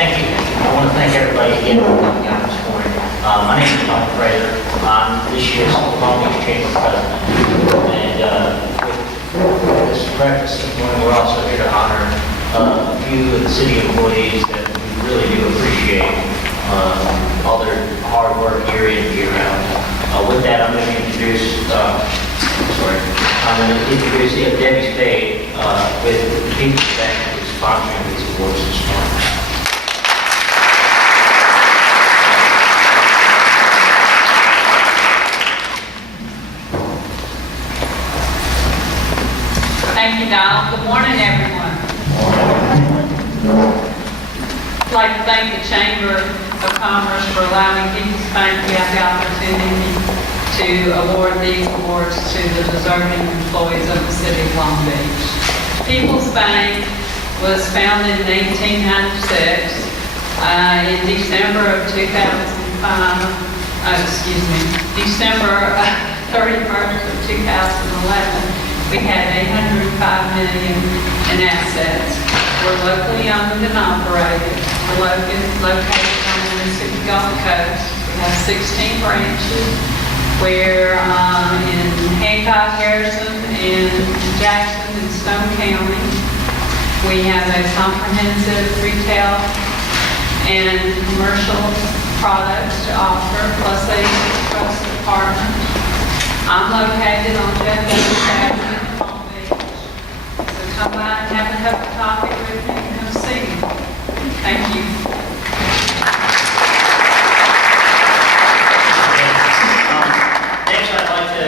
Thank you. I want to thank everybody again for coming out this morning. My name is Tom Fraser. I'm this year's Long Beach Chamber President. And with this breakfast this morning, we're also here to honor a few of the city employees that we really do appreciate all their hard work year in and year out. With that, I'm going to introduce Debbie Spade with the People's Bank who's sponsoring these awards this morning. Thank you, Donald. Good morning, everyone. I'd like to thank the Chamber of Commerce for allowing People's Bank to have the opportunity to award these awards to the deserving employees of the City of Long Beach. December of 2011, we had $805 million in assets. We're locally owned and operated. We're located on the Mississippi Gulf Coast. We have 16 branches. We're in Hancock, Harrison, and Jackson and Stone County. We have a comprehensive retail and commercial products to offer, plus a trust department. I'm located on Jeff Davis Avenue in Long Beach. So come by and have a cup of coffee with me and come see me. Thank you. Next, I'd like to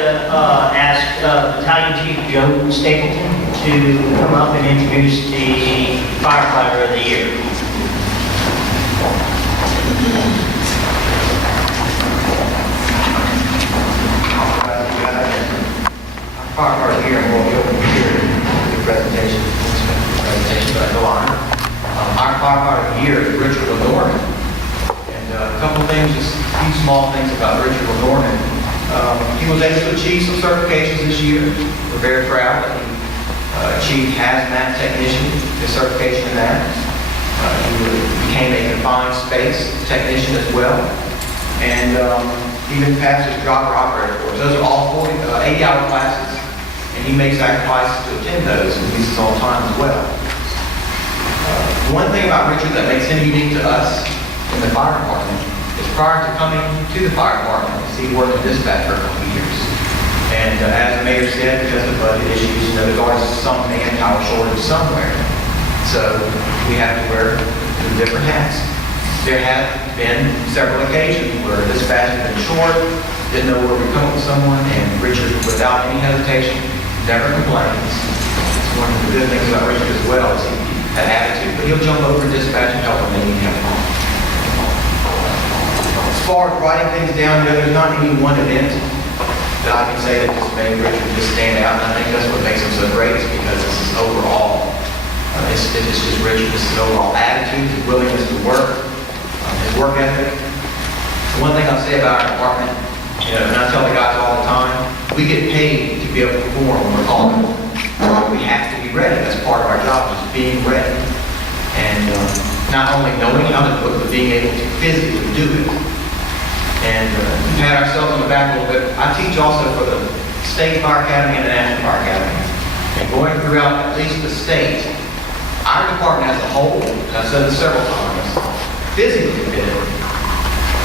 ask Battalion Chief Joe Stapleton to come up and introduce the Firefighter of the Year. Firefighter here, and we'll be open here to the presentation, but I go on. Our firefighter of the year is Richard LeNorman. And a couple of things, just a few small things about Richard LeNorman. He was able to achieve some certifications this year. We're very proud that he achieved hazmat technician, his certification in that. He became a confined space technician as well. And he even passed his driver operator course. Those are all 80-hour classes. And he makes sacrifices to attend those and uses all time as well. One thing about Richard that makes him unique to us in the fire department is prior to coming to the fire department, he worked in dispatch for a couple of years. And as the mayor said, because of budget issues, there's always some manpower shortage somewhere. So we have to wear two different hats. There have been several occasions where dispatch has been short, didn't know where we come with someone, and Richard, without any hesitation, never complains. It's one of the good things about Richard as well, is he had attitude, but he'll jump over dispatch and help them when they need help. As far as writing things down, there's not any one event that I can say that just made Richard just stand out, and I think that's what makes him so great, is because this is overall, it's just Richard, this is overall attitude, his willingness to work, his work ethic. The one thing I'll say about our department, and I tell the guys all the time, we get paid to be able to perform when we're called. We have to be ready. That's part of our job, is being ready. And not only knowing how to do it, but being able to physically do it. And to pat ourselves on the back a little bit, I teach also for the State Fire Academy and the National Fire Academy. And going throughout at least the state, our department as a whole, and I've said this several times, physically fit,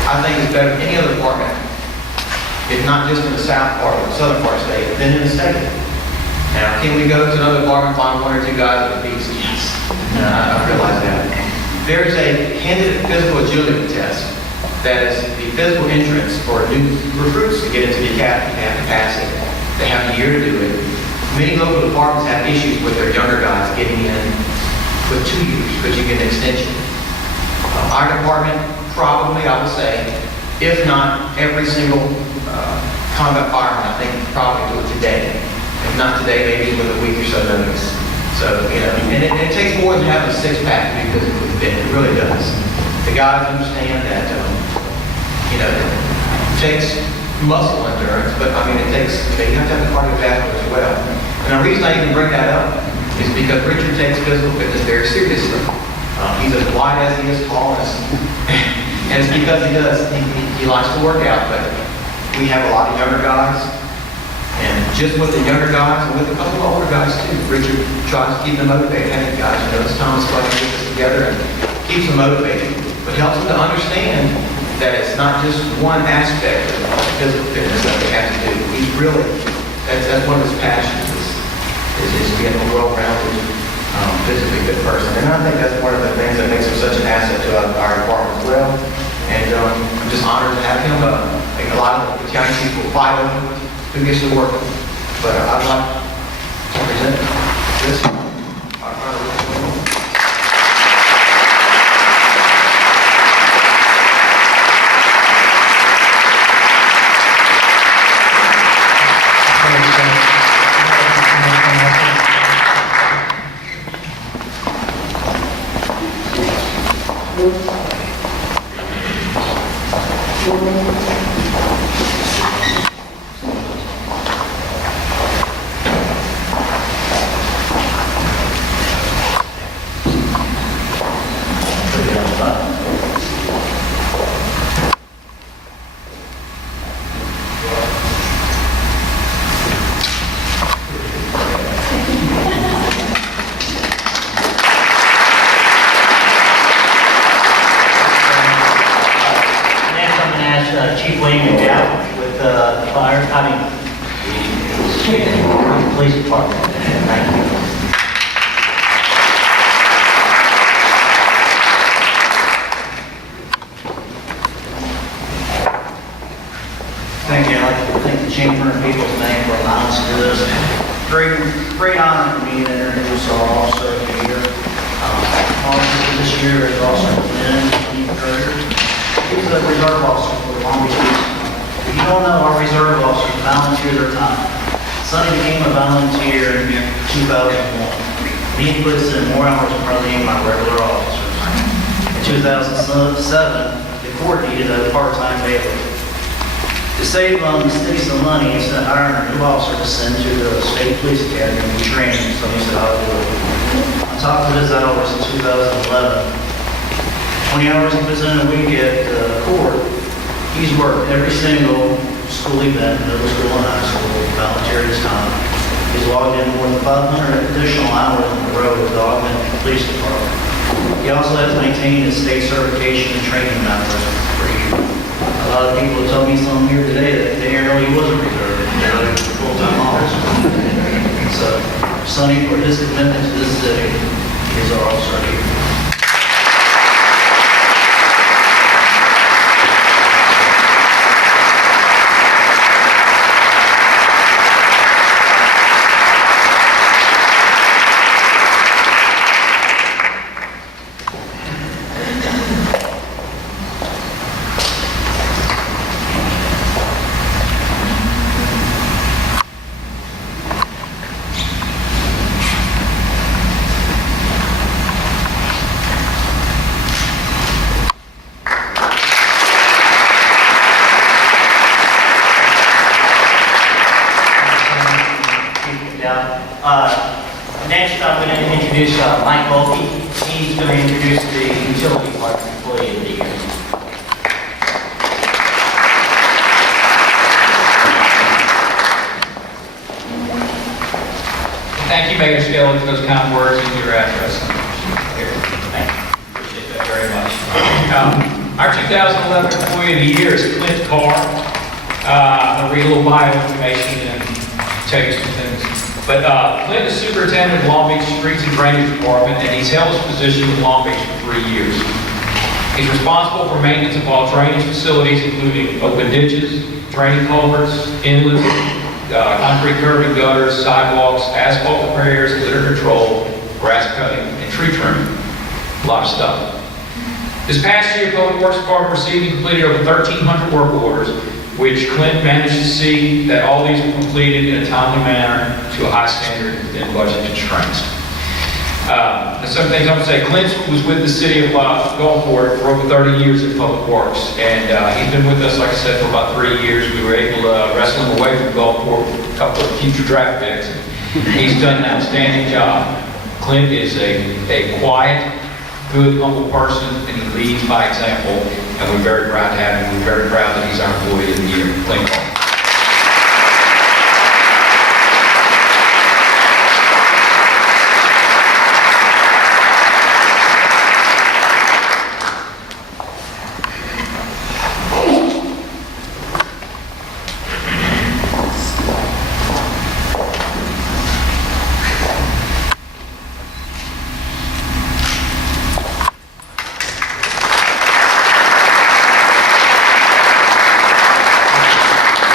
I think is better than any other department, if not just in the south part or the southern part of the state, then in the state. Now, can we go to another department and find one or two guys that are beast? Yes. I realize that. There is a candidate physical agility test that is the physical entrance for new recruits to get into the academy. They have to pass it. They have a year to do it. Many local departments have issues with their younger guys getting in with 2 years because you get an extension. Our department probably, I would say, if not every single combat fireman, I think probably do it today. If not today, maybe with a week or so notice. So, and it takes more than having a six-pack to be physically fit. It really does. The guys understand that, it takes muscle endurance, but it takes, you have to have the cardiovascular as well. And the reason I even bring that up is because Richard takes physical fitness very seriously. He's as wide as he is tall, and it's because he likes to work out, but we have a lot of younger guys, and just with the younger guys, and with a couple of older guys too, Richard tries to keep them motivated. Hey guys, you know, it's Thomas Clay get this together and keeps them motivated, but helps them to understand that it's not just one aspect of physical fitness that they have to do. He's really, that's one of his passions is being a well-rounded, physically fit person. And I think that's one of the things that makes him such an asset to our department as well. And I'm just honored to have him. I think a lot of the county people fight over who gets to work. But I'd like to present this. Chief Wayne McDowell with Police Department. Thank you. Thank you. I'd like to thank the chamber and people's name for allowing us to do this. Great honor for me to introduce our officer of the year. Officer this year is also Lynn Curry. He's a reserve officer for the Long Beach Police Department. If you don't know, our reserve officers volunteer their time. Sonny became a volunteer in 2001. He puts in more hours than probably any of my regular officers. In 2007, the court needed a part-time bailiff. To save the city some money, instead of hiring a new officer to send to the state police academy and be trained, so he said, I'll do it. On top of his hours in 2011, 20 hours he puts in a week at court, he's worked every single school event, middle school and high school, volunteered his time. He's logged in more than 500 additional hours on the road with the Augment Police Department. He also has maintained his state certification and training methods for years. A lot of people have told me something here today that they didn't know he was a reserve, they know he was a full-time officer. So, Sonny, for his commitment to this city, is our officer here. Next, I'm going to introduce Mike Volpe. He's going to introduce the Utility Department Employee of the Year. Thank you, Mayor Skelly, for those kind words in your address. Here, thank you. Appreciate that very much. Our 2011 Employee of the Year is Clint Carr. I'm going to read a little bio information and tell you some things. But Clint is superintendent of Long Beach Streets and Drainage Department, and he's held his position in Long Beach for 3 years. He's responsible for maintenance of all drainage facilities, including open ditches, draining culverts, inlets, concrete curbing, gutters, sidewalks, asphalt repairs, litter control, grass cutting, and tree trimming. A lot of stuff. This past year, Public Works Department received and completed over 1,300 work orders, which Clint managed to see that all these were completed in a timely manner to a high standard within budget constraints. Some things I'm going to say, Clint was with the city of Gulfport for over 30 years in Public Works, and he's been with us, like I said, for about 3 years. We were able to wrestle him away from Gulfport with a couple of future draft picks. He's done an outstanding job. Clint is a quiet, good, humble person, and he leads by example, and we're very proud to have him. We're very proud that he's our employee of the year. Clint Carr.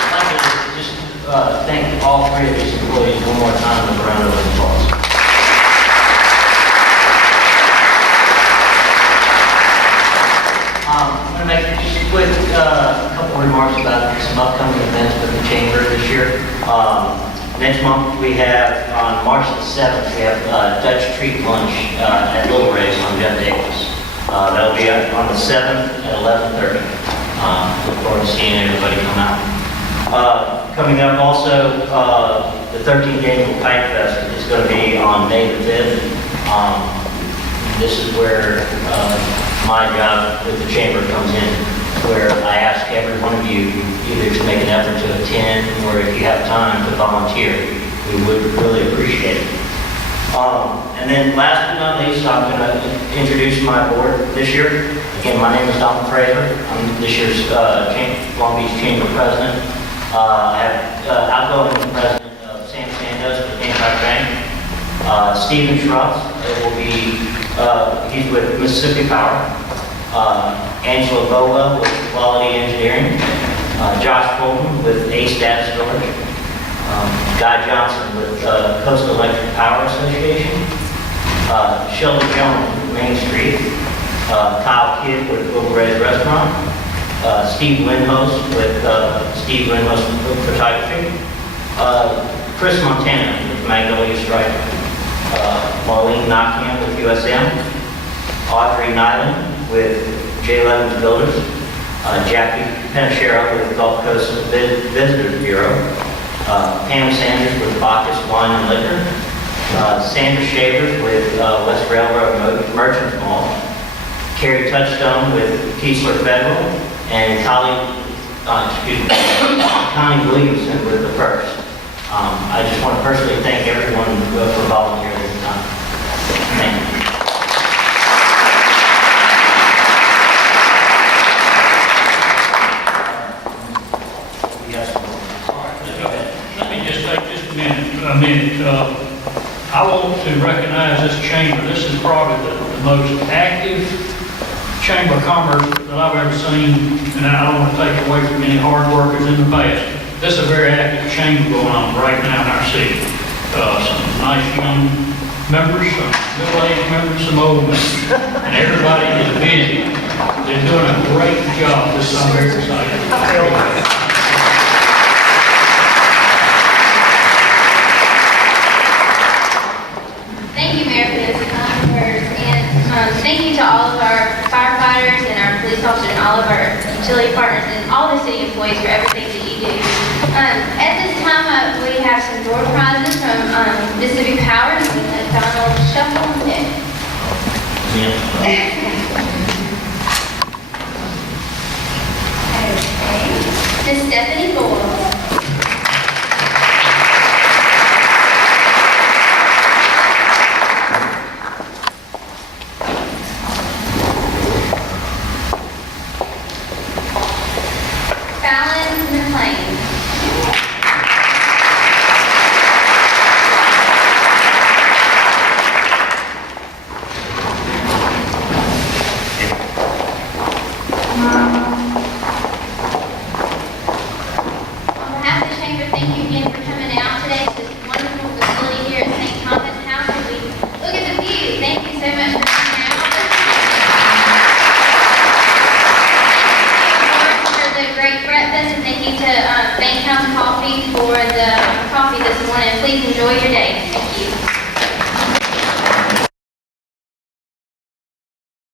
I'd like to just thank all three of these employees one more time with a round of applause. I'm going to make just a quick couple remarks about some upcoming events with the Chamber this year. Next month, we have, on March the 7th, we have Dutch Treat Lunch at Little Ray's on Jeff Davis. That'll be on the 7th at 11:30. Look forward to seeing everybody come out. Coming up also, the 13th annual Kite Fest is going to be on May the 5th. This is where my job with the Chamber comes in, where I ask every one of you either to make an effort to attend, or if you have time to volunteer, we would really appreciate it. And then last but not least, I'm going to introduce my board this year. Again, my name is Donald Fraser. I'm this year's Long Beach Chamber President. I have outgoing President of Sam Santos with Hancock Bank. Stephen Schrupp will be, he's with Mississippi Power. Angela Bola with Quality Engineering. Josh Fulton with Ace Data Storage. Guy Johnson with Coastal Electric Power Association. Sheldon Jones with Main Street. Kyle Kidd with Little Ray's Restaurant. Steve Lindhouse with Steve Lindhouse Photography. Chris Montana with Magnolia Stripe. Marlene Knockham with USM. Audrey Nyland with J. Levens Builders. Jackie Penachero with Gulf Coast Visitors Bureau. Pam Sanders with Bacchus Wine and Liquor. Sandra Shavers with West Railroad Merchants Mall. Carrie Touchstone with Keesler Federal. And Connie Williamson with the First. I just want to personally thank everyone for volunteering this time. Thank you. Let me just take just a minute. I want to recognize this chamber. This is probably the most active chamber of commerce that I've ever seen, and I don't want to take away from any hard workers in the past. This is a very active chamber going on right now in our city. Some nice young members, some middle-aged members, some old members, and everybody is busy. They're doing a great job. This is, I'm very excited. Thank you, Mayor, for those kind words, and thank you to all of our firefighters and our police officers and all of our utility partners and all the city employees for everything that you do. At this time, we have some door prizes from Mississippi Power, and we let Donald shuffle and pick. Okay. Miss Stephanie Boyle. Fallon McLean. On behalf of the Chamber, thank you again for coming out today to this wonderful facility here at St. Thomas House. As we look at the view, thank you so much for coming out. For the great breakfast, and thank you to Bankhouse Coffee for the coffee this morning. Please enjoy your day.